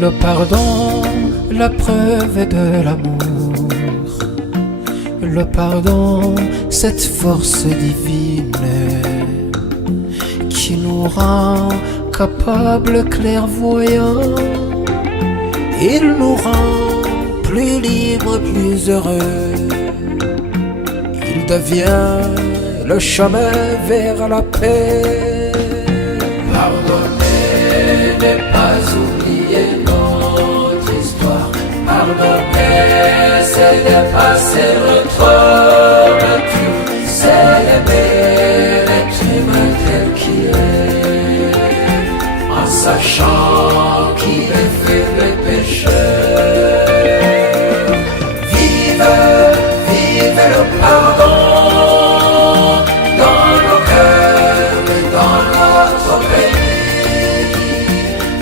Le pardon, la preuve de l'amour. Le pardon, cette force divine qui nous rend capables, clairvoyants. Il nous rend plus libres, plus heureux. Il devient le chemin vers la paix. Pardonner n'est pas oublier notre histoire. Pardonner, c'est dépasser notre nature. C'est aimer l'être humain tel qu'il est, en sachant qu'il est faible et pécheur. Vive, vive le pardon dans nos cœurs et dans notre pays,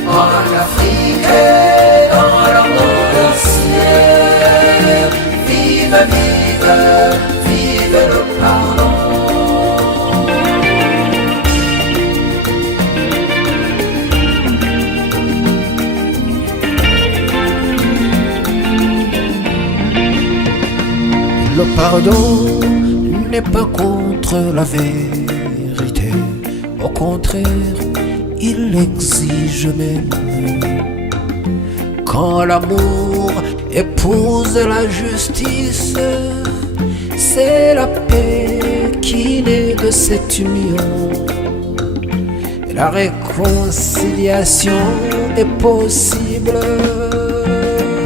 en Afrique et dans le monde entier. Vive, vive, vive le pardon. Le pardon n'est pas contre la vérité. Au contraire, il exige même. Quand l'amour épouse la justice, c'est la paix qui naît de cette union. La réconciliation est possible.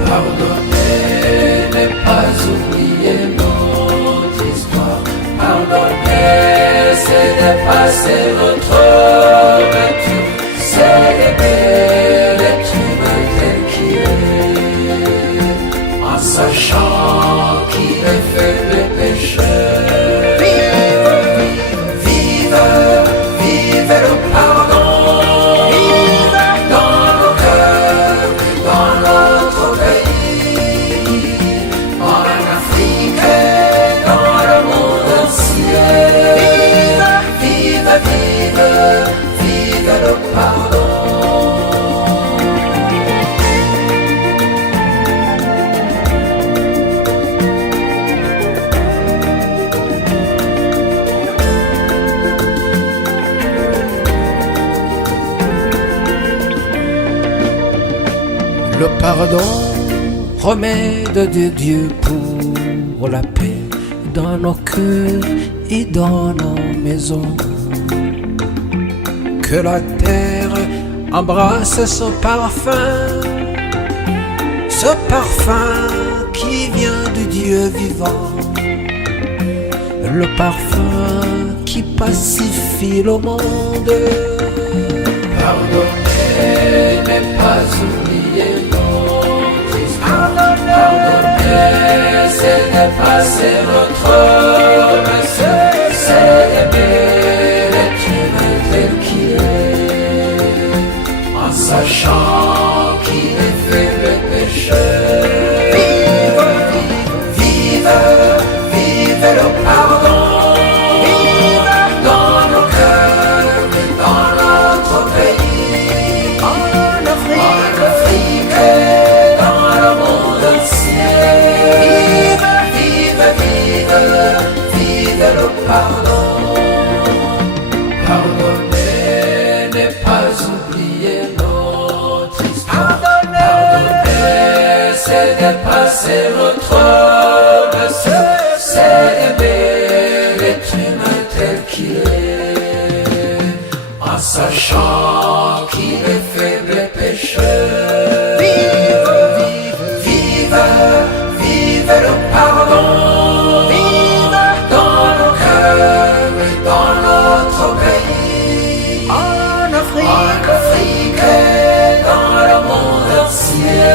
Pardonner n'est pas oublier notre histoire. Pardonner, c'est dépasser notre nature. C'est aimer l'être humain tel qu'il est, en sachant qu'il est faible et pécheur. Vive, vive, vive le pardon. Vive dans nos cœurs et dans notre pays, en Afrique et dans le monde entier. Vive, vive, vive le pardon. Le pardon, remède de Dieu pour la paix dans nos cœurs et dans nos maisons. Que la terre embrasse ce parfum qui vient de Dieu vivant. Le parfum qui pacifie le monde. Pardonner n'est pas oublier notre histoire. Pardonner, c'est dépasser notre nature. C'est aimer l'être humain tel qu'il est, en sachant qu'il est faible et pécheur. Vive, vive, vive le pardon. Vive dans nos cœurs et dans notre pays, en Afrique et dans le monde entier. Vive, vive, vive le pardon. Pardonner n'est pas oublier notre histoire. Pardonner, c'est dépasser notre nature. C'est aimer l'être humain tel qu'il est, en sachant qu'il est faible et pécheur. Vive, vive, vive, vive le pardon. Vive dans nos cœurs et dans notre pays, en Afrique et dans le monde entier.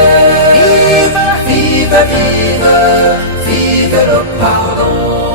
Vive, vive, vive, vive le pardon.